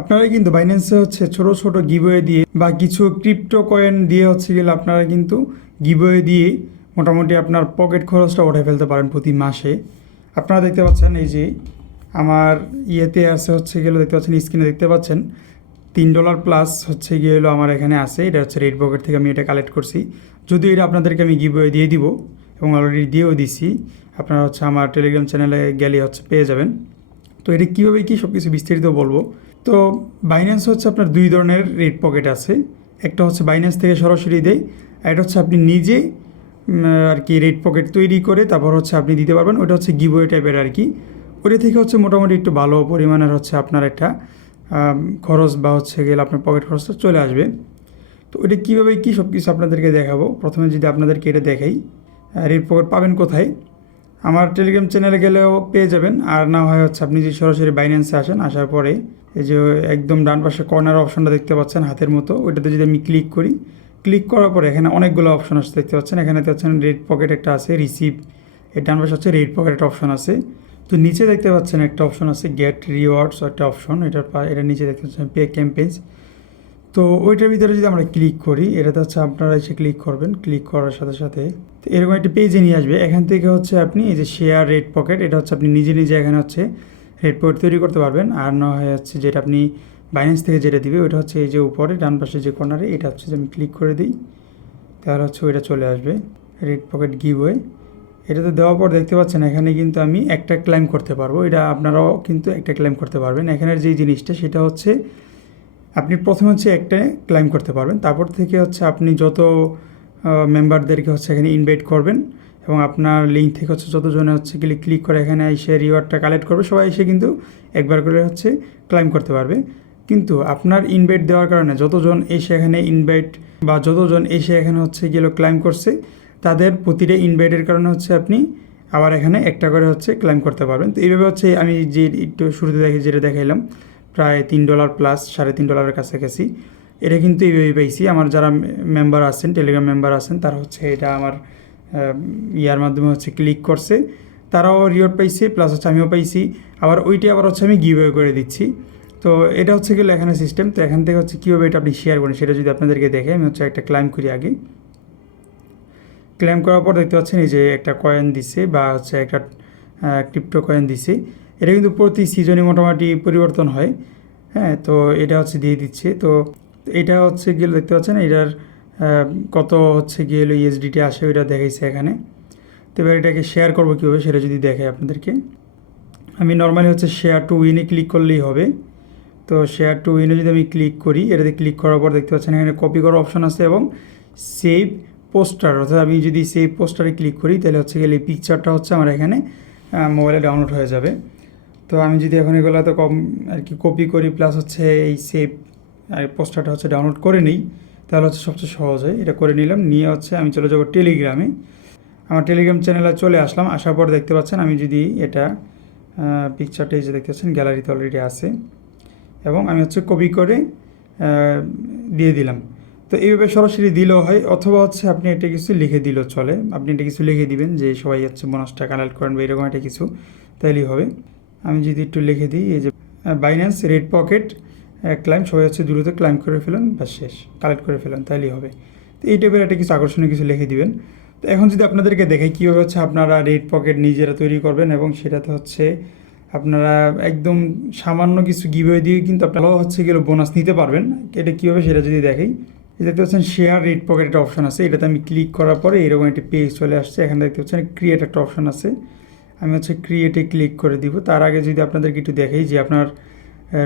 আপনারা কিন্তু বাইন্যান্সে হচ্ছে ছোট ছোট গিভওয়ে দিয়ে বা কিছু ক্রিপ্টো কয়েন দিয়ে হচ্ছে গেলে আপনারা কিন্তু গিভওয়ে দিয়ে মোটামুটি আপনার পকেট খরচটা উঠে ফেলতে পারেন প্রতি মাসে। আপনারা দেখতে পাচ্ছেন এই যে আমার ইয়েতে আছে হচ্ছে গেলে দেখতে পাচ্ছেন স্ক্রিনে দেখতে পাচ্ছেন $3 প্লাস হচ্ছে গিয়ে হলো আমার এখানে আছে। এটা হচ্ছে রেড পকেট থেকে আমি এটা কালেক্ট করছি। যদিও এটা আপনাদেরকে আমি গিভওয়ে দিয়ে দিব এবং অলরেডি দিয়েও দিছি। আপনারা হচ্ছে আমার টেলিগ্রাম চ্যানেলে গেলে হচ্ছে পেয়ে যাবেন। তো এটা কীভাবে কী সব কিছু বিস্তারিত বলবো। তো বাইন্যান্স হচ্ছে আপনার দুই ধরনের রেড পকেট আছে। একটা হচ্ছে বাইন্যান্স থেকে সরাসরি দেয়, আর এটা হচ্ছে আপনি নিজে আর কি রেড পকেট তৈরি করে তারপর হচ্ছে আপনি দিতে পারবেন। ওটা হচ্ছে গিভওয়ে টাইপের আর কি। ওটা থেকে হচ্ছে মোটামুটি একটু ভালো পরিমাণের হচ্ছে আপনার একটা খরচ বা হচ্ছে গেলে আপনার পকেট খরচটা চলে আসবে। তো ওটা কীভাবে কী সব কিছু আপনাদেরকে দেখাবো। প্রথমে যদি আপনাদেরকে এটা দেখাই, রেড পকেট পাবেন কোথায়, আমার টেলিগ্রাম চ্যানেলে গেলেও পেয়ে যাবেন। আর না হয় হচ্ছে আপনি যে সরাসরি বাইন্যান্সে আসেন, আসার পরে এই যে একদম ডান পাশে কর্নার অপশনটা দেখতে পাচ্ছেন হাতের মতো, ওইটাতে যদি আমি ক্লিক করি, ক্লিক করার পরে এখানে অনেকগুলো অপশন আসছে দেখতে পাচ্ছেন। এখানে দেখতে পাচ্ছেন রেড পকেট একটা আছে, রিসিভ, এর ডান পাশে হচ্ছে রেড পকেট একটা অপশন আছে। তো নিচে দেখতে পাচ্ছেন একটা অপশন আছে গেট রিওয়ার্ডস, একটা অপশন, এটার নিচে দেখতে পাচ্ছেন পে ক্যাম্পেইনস। তো ওইটার ভিতরে যদি আমরা ক্লিক করি, এটাতে হচ্ছে আপনারা এসে ক্লিক করবেন। ক্লিক করার সাথে সাথে তো এরকম একটা পেজে নিয়ে আসবে। এখান থেকে হচ্ছে আপনি এই যে শেয়ার রেড পকেট, এটা হচ্ছে আপনি নিজে নিজে এখানে হচ্ছে রেড পকেট তৈরি করতে পারবেন। আর না হয় হচ্ছে যেটা আপনি বাইন্যান্স থেকে যেটা দিবে ওইটা হচ্ছে এই যে উপরে ডান পাশে যে কর্নারে, এটা হচ্ছে যে আমি ক্লিক করে দিই, তাহলে হচ্ছে ওইটা চলে আসবে রেড পকেট গিভওয়ে। এটাতে দেওয়ার পর দেখতে পাচ্ছেন এখানে কিন্তু আমি একটা ক্লেম করতে পারবো। এটা আপনারাও কিন্তু একটা ক্লেম করতে পারবেন। এখানের যেই জিনিসটা সেটা হচ্ছে আপনি প্রথমে হচ্ছে একটা ক্লাইম করতে পারবেন, তারপর থেকে হচ্ছে আপনি যত মেম্বারদেরকে হচ্ছে এখানে ইনভাইট করবেন এবং আপনার লিঙ্ক থেকে হচ্ছে যতজনে হচ্ছে ক্লিক করে এখানে এসে রিওয়ার্ডটা কালেক্ট করবে, সবাই এসে কিন্তু একবার করে হচ্ছে ক্লাইম করতে পারবে। কিন্তু আপনার ইনভাইট দেওয়ার কারণে যতজন এসে এখানে ইনভাইট বা যতজন এসে এখানে হচ্ছে গেলো ক্লাইম করছে, তাদের প্রতিটা ইনভাইটের কারণে হচ্ছে আপনি আবার এখানে একটা করে হচ্ছে ক্লাইম করতে পারবেন। তো এইভাবে হচ্ছে আমি যে একটু শুরুতে যেটা দেখাইলাম প্রায় $3 প্লাস $3.5 কাছাকাছি, এটা কিন্তু এইভাবেই পাইছি। আমার যারা মেম্বার আছেন, টেলিগ্রাম মেম্বার আছেন, তারা হচ্ছে এটা আমার ইয়ার মাধ্যমে হচ্ছে ক্লিক করছে, তারাও রিওয়ার্ড পাইছে, প্লাস হচ্ছে আমিও পাইছি। আবার ওইটা আবার হচ্ছে আমি গিভওয়ে করে দিচ্ছি। তো এটা হচ্ছে গেলে এখানে সিস্টেম। তো এখান থেকে হচ্ছে কীভাবে এটা আপনি শেয়ার করেন সেটা যদি আপনাদেরকে দেখে, আমি হচ্ছে একটা ক্লাইম করি আগে। ক্লেম করার পর দেখতে পাচ্ছেন এই যে একটা কয়েন দিছে বা হচ্ছে একটা ক্রিপ্টো কয়েন দিছে। এটা কিন্তু প্রতি সিজনে মোটামুটি পরিবর্তন হয়। হ্যাঁ, তো এটা হচ্ছে দিয়ে দিচ্ছে। তো এটা হচ্ছে গেলে দেখতে পাচ্ছেন এটার কত হচ্ছে গিয়ে ইউএসডিটি আসে ওইটা দেখাইছে এখানে। তো এবার এটাকে শেয়ার করবো কীভাবে সেটা যদি দেখাই আপনাদেরকে, আমি নর্মালি হচ্ছে শেয়ার টু উইনে ক্লিক করলেই হবে। তো শেয়ার টু উইনে যদি আমি ক্লিক করি, এটাতে ক্লিক করার পর দেখতে পাচ্ছেন এখানে কপি করার অপশন আছে এবং সেভ পোস্টার, অর্থাৎ আমি যদি সেভ পোস্টারে ক্লিক করি তাহলে হচ্ছে গেলে এই পিকচারটা হচ্ছে আমার এখানে মোবাইলে ডাউনলোড হয়ে যাবে। তো আমি যদি এখন এগুলো তো কম আর কি কপি করি প্লাস হচ্ছে এই সেভ আর পোস্টারটা হচ্ছে ডাউনলোড করে নিই, তাহলে হচ্ছে সবচেয়ে সহজ হয়। এটা করে নিলাম, নিয়ে হচ্ছে আমি চলে যাবো টেলিগ্রামে। আমার টেলিগ্রাম চ্যানেলে চলে আসলাম। আসার পর দেখতে পাচ্ছেন আমি যদি এটা পিকচারটা এই যে দেখতে পাচ্ছেন গ্যালারিতে অলরেডি আছে এবং আমি হচ্ছে কপি করে দিয়ে দিলাম। তো এইভাবে সরাসরি দিলেও হয়, অথবা হচ্ছে আপনি এটা কিছু লিখে দিলেও চলে। আপনি এটা কিছু লিখে দিবেন যে সবাই হচ্ছে বোনাসটা কালেক্ট করেন বা এরকম একটা কিছু, তাইলেই হবে। আমি যদি একটু লিখে দিই এই যে বাইন্যান্স রেড পকেট ক্লাইম, সবাই হচ্ছে দ্রুত ক্লাইম করে ফেলেন বা শেষ কালেক্ট করে ফেলেন, তাইলেই হবে। তো এই টাইপের একটা কিছু আকর্ষণীয় কিছু লিখে দিবেন। তো এখন যদি আপনাদেরকে দেখাই কীভাবে হচ্ছে আপনারা রেড পকেট নিজেরা তৈরি করবেন এবং সেটাতে হচ্ছে আপনারা একদম সামান্য কিছু গিভওয়ে দিয়ে কিন্তু আপনারা হচ্ছে গেলে বোনাস নিতে পারবেন। এটা কীভাবে সেটা যদি দেখাই, দেখতে পাচ্ছেন শেয়ার রেড পকেট একটা অপশন আছে, এটাতে আমি ক্লিক করার পরে এরকম একটি পেজ চলে আসছে। এখানে দেখতে পাচ্ছেন ক্রিয়েট একটা অপশন আছে, আমি হচ্ছে ক্রিয়েটে ক্লিক করে দিব। তার আগে যদি আপনাদেরকে একটু দেখাই যে আপনার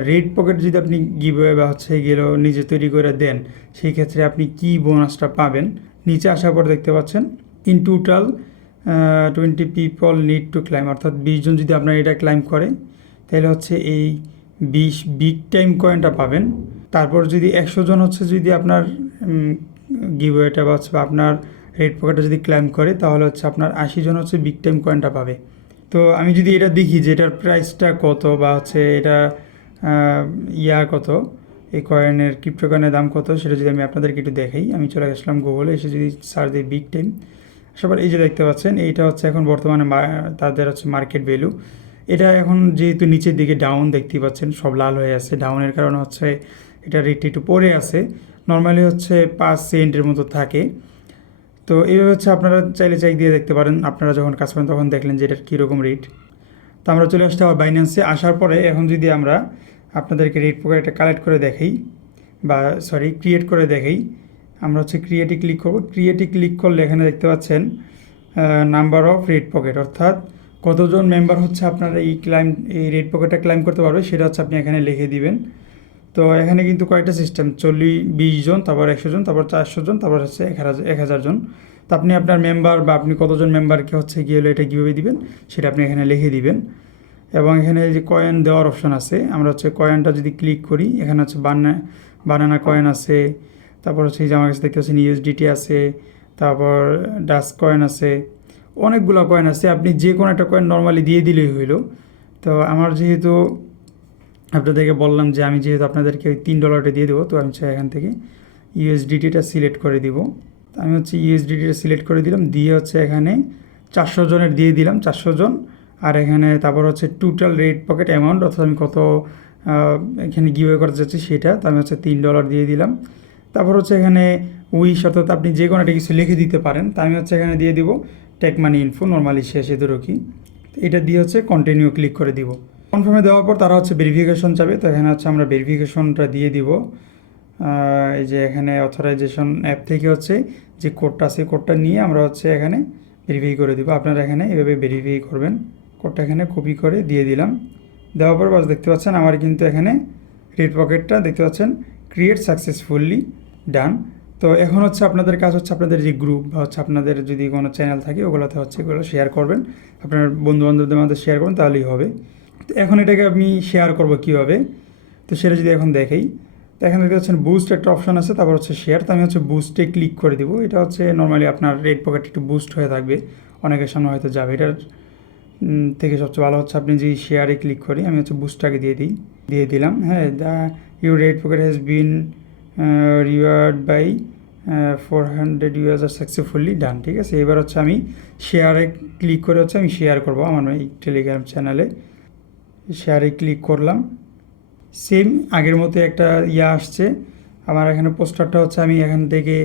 রেড পকেট যদি আপনি গিভওয়ে বা হচ্ছে গেলো নিজে তৈরি করে দেন, সেই ক্ষেত্রে আপনি কি বোনাসটা পাবেন। নিচে আসার পর দেখতে পাচ্ছেন in total 20 people need to climb, অর্থাৎ 20 জন যদি আপনার এটা ক্লাইম করে তাহলে হচ্ছে এই 20 বিগ টাইম কয়েনটা পাবেন। তারপর যদি 100 জন হচ্ছে যদি আপনার গিভওয়েটা বা হচ্ছে আপনার রেড পকেটটা যদি ক্লাইম করে, তাহলে হচ্ছে আপনার 80 জন হচ্ছে বিগ টাইম কয়েনটা পাবে। তো আমি যদি এটা দেখি যে এটার প্রাইসটা কত বা হচ্ছে এটা কত, এই কয়েনের ক্রিপ্টো কয়েনের দাম কত, সেটা যদি আমি আপনাদেরকে একটু দেখাই। আমি চলে আসলাম গুগলে, এসে যদি সার্চ দিই বিগ টাইম, সবার এই যে দেখতে পাচ্ছেন এইটা হচ্ছে এখন বর্তমানে তাদের হচ্ছে মার্কেট ভ্যালু। এটা এখন যেহেতু নিচের দিকে ডাউন দেখতেই পাচ্ছেন, সব লাল হয়ে আছে, ডাউনের কারণে হচ্ছে এটা রেটটা একটু পড়ে আছে। নর্মালি হচ্ছে 5 সেন্টের মতো থাকে। তো এইভাবে হচ্ছে আপনারা চাইলে চেক দিয়ে দেখতে পারেন, আপনারা যখন কাজ করেন তখন দেখলেন যে এটার কীরকম রেট। তো আমরা চলে আসতে হবে বাইন্যান্সে। আসার পরে এখন যদি আমরা আপনাদেরকে রেট পকেটটা কালেক্ট করে দেখাই, বা ক্রিয়েট করে দেখাই, আমরা হচ্ছে ক্রিয়েটে ক্লিক করব। ক্রিয়েটে ক্লিক করলে এখানে দেখতে পাচ্ছেন নাম্বার অফ রেট পকেট, অর্থাৎ কতজন মেম্বার হচ্ছে আপনারা এই রেট পকেটটা ক্লাইম করতে পারবে সেটা হচ্ছে আপনি এখানে লিখে দিবেন। তো এখানে কিন্তু কয়েকটা সিস্টেম, 20 জন, তারপর 100 জন, তারপর 400 জন, তারপর হচ্ছে 1000 জন। তো আপনি আপনার মেম্বার বা আপনি কতজন মেম্বারকে হচ্ছে গিয়ে হলো এটা কীভাবে দিবেন সেটা আপনি এখানে লিখে দিবেন। এবং এখানে যে কয়েন দেওয়ার অপশন আছে, আমরা হচ্ছে কয়েনটা যদি ক্লিক করি, এখানে হচ্ছে বানানা কয়েন আছে, তারপর হচ্ছে এই যে আমার কাছে দেখতে পাচ্ছেন ইউএসডিটি আছে, তারপর ডাস কয়েন আছে, অনেকগুলো কয়েন আছে। আপনি যে কোনো একটা কয়েন নর্মালি দিয়ে দিলেই হইলো। তো আমার যেহেতু আপনাদেরকে বললাম যে আমি যেহেতু আপনাদেরকে ওই $3 দিয়ে দেবো, তো আমি চাই এখান থেকে ইউএসডিটিটা সিলেক্ট করে দিব। তো আমি হচ্ছে ইউএসডিটিটা সিলেক্ট করে দিলাম, দিয়ে হচ্ছে এখানে 400 জনের দিয়ে দিলাম, 400 জন। আর এখানে তারপর হচ্ছে টোটাল রেট পকেট অ্যামাউন্ট, অর্থাৎ আমি কত এখানে গিভওয়ে করতে যাচ্ছি সেটা। তো আমি হচ্ছে $3 দিয়ে দিলাম। তারপর হচ্ছে এখানে উইশ, অর্থাৎ আপনি যে কোনো একটা কিছু লিখে দিতে পারেন। তা আমি হচ্ছে এখানে দিয়ে দিব টেক মানি ইনফো, নর্মালি শেষে ধরো কি, এটা দিয়ে হচ্ছে কন্টিনিউ ক্লিক করে দিব। কনফার্মে দেওয়ার পর তারা হচ্ছে ভেরিফিকেশন চাবে, তো এখানে হচ্ছে আমরা ভেরিফিকেশনটা দিয়ে দিব। এই যে এখানে অথরাইজেশন অ্যাপ থেকে হচ্ছে যে কোডটা আছে, কোডটা নিয়ে আমরা হচ্ছে এখানে ভেরিফাই করে দিব। আপনারা এখানে এভাবে ভেরিফাই করবেন। কোডটা এখানে কপি করে দিয়ে দিলাম। দেওয়ার পর বাস দেখতে পাচ্ছেন আমার কিন্তু এখানে রেড পকেটটা দেখতে পাচ্ছেন ক্রিয়েট সাকসেসফুলি ডান। তো এখন হচ্ছে আপনাদের কাজ হচ্ছে আপনাদের যে গ্রুপ বা হচ্ছে আপনাদের যদি কোনো চ্যানেল থাকে ওগুলোতে হচ্ছে এগুলো শেয়ার করবেন, আপনার বন্ধুবান্ধবদের মধ্যে শেয়ার করবেন, তাহলেই হবে। তো এখন এটাকে আমি শেয়ার করব কীভাবে, তো সেটা যদি এখন দেখাই, তো এখানে দেখতে পাচ্ছেন বুস্ট একটা অপশন আছে, তারপর হচ্ছে শেয়ার। তো আমি হচ্ছে বুস্টে ক্লিক করে দিব। এটা হচ্ছে নর্মালি আপনার রেড পকেট একটু বুস্ট হয়ে থাকবে, অনেকের সামনে হয়তো যাবে। এটার থেকে সবচেয়ে ভালো হচ্ছে আপনি যদি শেয়ারে ক্লিক করি, আমি হচ্ছে বুস্টটাকে দিয়ে দিলাম। হ্যাঁ, your red pocket has been rewarded by 400 user successfully done. ঠিক আছে, এবার হচ্ছে আমি শেয়ারে ক্লিক করে হচ্ছে আমি শেয়ার করব আমার এই টেলিগ্রাম চ্যানেলে। শেয়ারে ক্লিক করলাম, সেম আগের মতো একটা আসছে। আমার এখানে পোস্টারটা হচ্ছে আমি এখান থেকে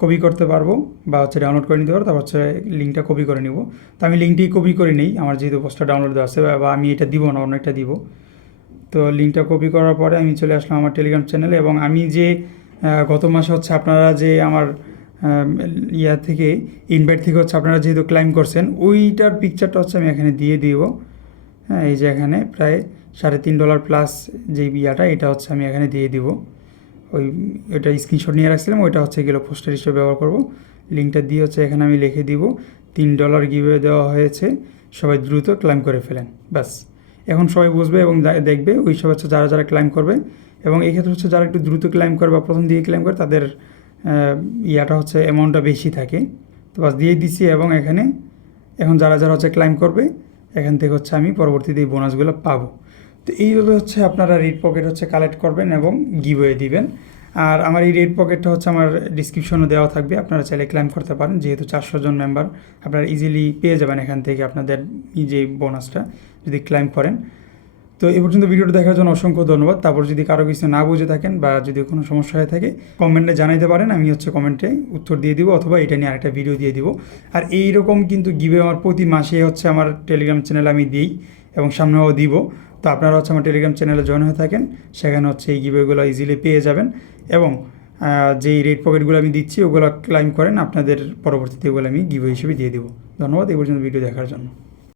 কপি করতে পারবো বা হচ্ছে ডাউনলোড করে নিতে পারবো, তারপর হচ্ছে লিঙ্কটা কপি করে নিব। তো আমি লিঙ্কটি কপি করে নিই, আমার যেহেতু পোস্টার ডাউনলোড দেওয়া আছে, বা আমি এটা দিব না, অন্য একটা দিব। তো লিঙ্কটা কপি করার পরে আমি চলে আসলাম আমার টেলিগ্রাম চ্যানেলে, এবং আমি যে গত মাসে হচ্ছে আপনারা যে আমার থেকে ইনভাইট থেকে হচ্ছে আপনারা যেহেতু ক্লাইম করছেন, ওইটার পিকচারটা হচ্ছে আমি এখানে দিয়ে দিব। হ্যাঁ, এই যে এখানে প্রায় $3.5 প্লাস যে এটা হচ্ছে আমি এখানে দিয়ে দিব। ওইটা স্ক্রিনশট নিয়ে রাখছিলাম, ওইটা হচ্ছে গেলো পোস্টার হিসেবে ব্যবহার করব। লিঙ্কটা দিয়ে হচ্ছে এখানে আমি লিখে দিব $3 গিভওয়ে দেওয়া হয়েছে, সবাই দ্রুত ক্লাইম করে ফেলেন। ব্যাস, এখন সবাই বুঝবে এবং দেখবে ওই সব হচ্ছে যারা যারা ক্লাইম করবে। এবং এই ক্ষেত্রে হচ্ছে যারা একটু দ্রুত ক্লাইম করে বা প্রথম দিকে ক্লাইম করে তাদের হচ্ছে অ্যামাউন্টটা বেশি থাকে। তো বাস দিয়ে দিচ্ছি, এবং এখন যারা যারা হচ্ছে ক্লাইম করবে এখান থেকে হচ্ছে আমি পরবর্তীতে এই বোনাসগুলো পাবো। তো এইভাবে হচ্ছে আপনারা রেড পকেট হচ্ছে কালেক্ট করবেন এবং গিভওয়ে দিবেন। আর আমার এই রেড পকেটটা হচ্ছে আমার ডিসক্রিপশনে দেওয়া থাকবে, আপনারা চাইলে ক্লাইম করতে পারেন। যেহেতু 400 জন মেম্বার, আপনারা ইজিলি পেয়ে যাবেন এখান থেকে আপনাদের যে বোনাসটা যদি ক্লাইম করেন। তো এই পর্যন্ত ভিডিওটা দেখার জন্য অসংখ্য ধন্যবাদ। তারপর যদি কারো কিছু না বুঝে থাকেন বা যদি কোনো সমস্যা হয়ে থাকে কমেন্টে জানাইতে পারেন, আমি হচ্ছে কমেন্টে উত্তর দিয়ে দিব, অথবা এটা নিয়ে আরেকটা ভিডিও দিয়ে দিব। আর এইরকম কিন্তু গিভওয়ে আমার প্রতি মাসে হচ্ছে আমার টেলিগ্রাম চ্যানেলে আমি দিই, এবং সামনেও দিব। তো আপনারা হচ্ছে আমার টেলিগ্রাম চ্যানেলে জয়েন হয়ে থাকেন, সেখানে হচ্ছে এই গিভওয়েগুলো ইজিলি পেয়ে যাবেন। এবং যেই রেড পকেটগুলো আমি দিচ্ছি ওগুলো ক্লাইম করেন, আপনাদের পরবর্তীতে ওগুলো আমি গিভওয়ে হিসেবে দিয়ে দেবো। ধন্যবাদ এই পর্যন্ত ভিডিও দেখার জন্য।